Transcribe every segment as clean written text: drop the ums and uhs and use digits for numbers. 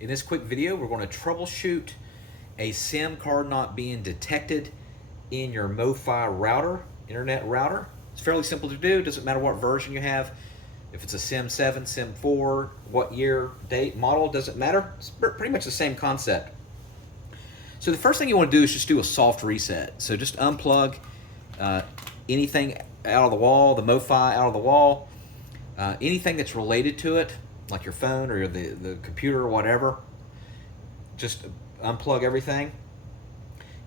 In this quick video, we're going to troubleshoot a SIM card not being detected in your MoFi router, internet router. It's fairly simple to do. It doesn't matter what version you have. If it's a Sim7, Sim4, what year, date, model, doesn't matter. It's pretty much the same concept. So the first thing you want to do is just do a soft reset. So just unplug anything out of the wall, the MoFi out of the wall, anything that's related to it, like your phone or the computer or whatever. Just unplug everything.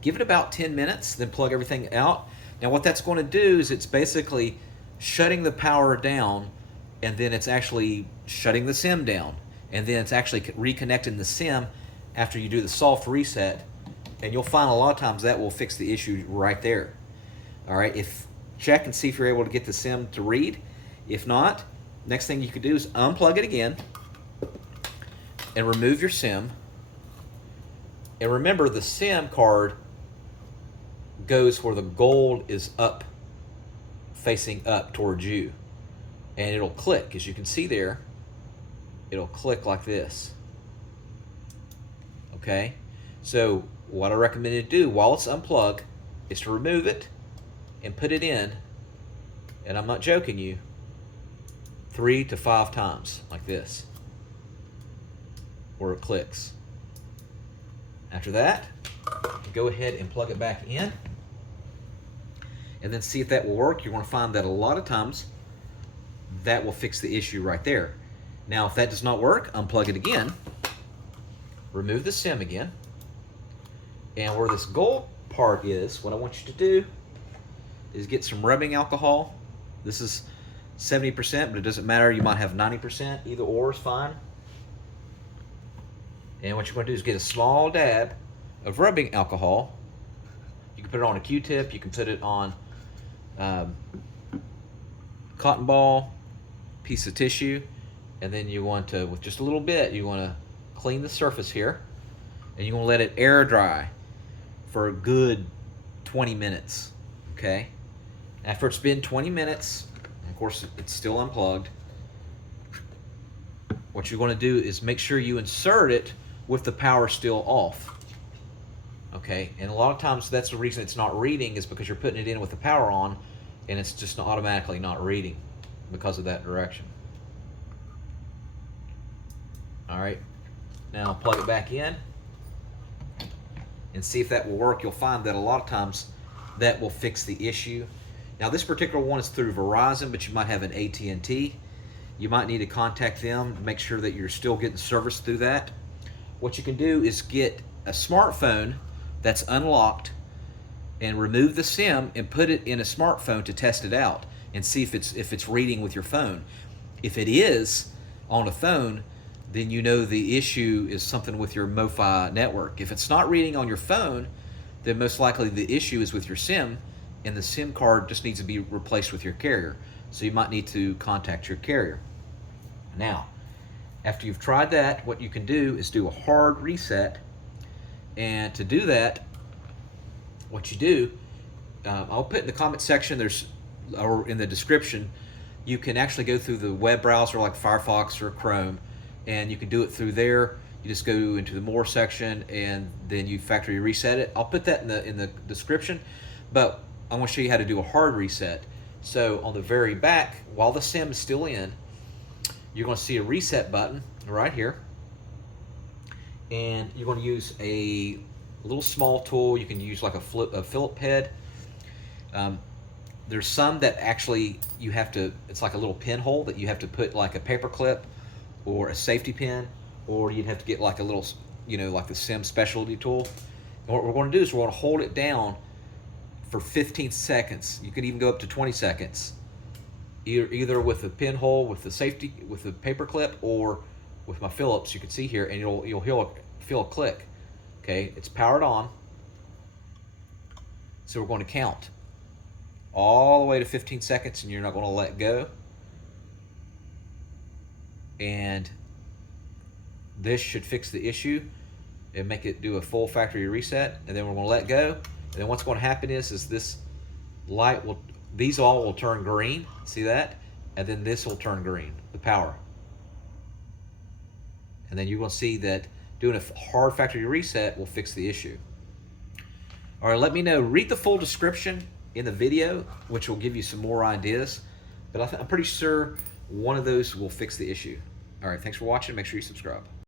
Give it about 10 minutes, then plug everything out. Now what that's going to do is it's basically shutting the power down, and then it's actually shutting the SIM down, and then it's actually reconnecting the SIM after you do the soft reset, and you'll find a lot of times that will fix the issue right there. All right, check and see if you're able to get the SIM to read. If not, next thing you could do is unplug it again and remove your SIM. And remember, the SIM card goes where the gold is up, facing up towards you. And it'll click, as you can see there, it'll click like this. Okay? So what I recommend you do while it's unplugged is to remove it and put it in, and I'm not joking you, 3 to 5 times like this, where it clicks. After that, go ahead and plug it back in and then see if that will work. You're going to find that a lot of times that will fix the issue right there. Now if that does not work, unplug it again, remove the SIM again, and where this gold part is, what I want you to do is get some rubbing alcohol. This is 70%, but it doesn't matter. You might have 90%. Either or is fine. And what you're going to do is get a small dab of rubbing alcohol. You can put it on a Q-tip. You can put it on cotton ball, piece of tissue, and then you want to, with just a little bit, you want to clean the surface here, and you want to let it air dry for a good 20 minutes. Okay? After it's been 20 minutes, of course it's still unplugged, what you're going to do is make sure you insert it with the power still off. Okay, and a lot of times that's the reason it's not reading, is because you're putting it in with the power on and it's just automatically not reading because of that direction. Alright, now plug it back in and see if that will work. You'll find that a lot of times that will fix the issue. Now this particular one is through Verizon, but you might have an AT&T. You might need to contact them to make sure that you're still getting service through that. What you can do is get a smartphone that's unlocked and remove the SIM and put it in a smartphone to test it out and see if it's reading with your phone. If it is on a phone, then you know the issue is something with your MoFi network. If it's not reading on your phone, then most likely the issue is with your SIM, and the SIM card just needs to be replaced with your carrier. So you might need to contact your carrier. Now, after you've tried that, what you can do is do a hard reset. And to do that, what you do, I'll put in the comment section, or in the description, you can actually go through the web browser like Firefox or Chrome, and you can do it through there. You just go into the More section, and then you factory reset it. I'll put that in the description, but I want to show you how to do a hard reset. So on the very back, while the SIM is still in, you're going to see a reset button right here, and you're going to use a little small tool. You can use like a Phillip head. There's some that actually you have to, it's like a little pinhole that you have to put like a paper clip or a safety pin, or you'd have to get like a little, like the Sim specialty tool. And what we're going to do is we're going to hold it down for 15 seconds. You could even go up to 20 seconds. Either with the pinhole, with the paper clip, or with my Phillips. You can see here, and you'll feel a click. Okay, it's powered on. So we're going to count all the way to 15 seconds, and you're not going to let go. And this should fix the issue and make it do a full factory reset. And then we're going to let go. And then what's going to happen is this light these all will turn green. See that? And then this will turn green, the power. And then you're going to see that Doing a hard factory reset will fix the issue. All right, let me know. Read the full description in the video, which will give you some more ideas. But I'm pretty sure one of those will fix the issue. All right, thanks for watching. Make sure you subscribe.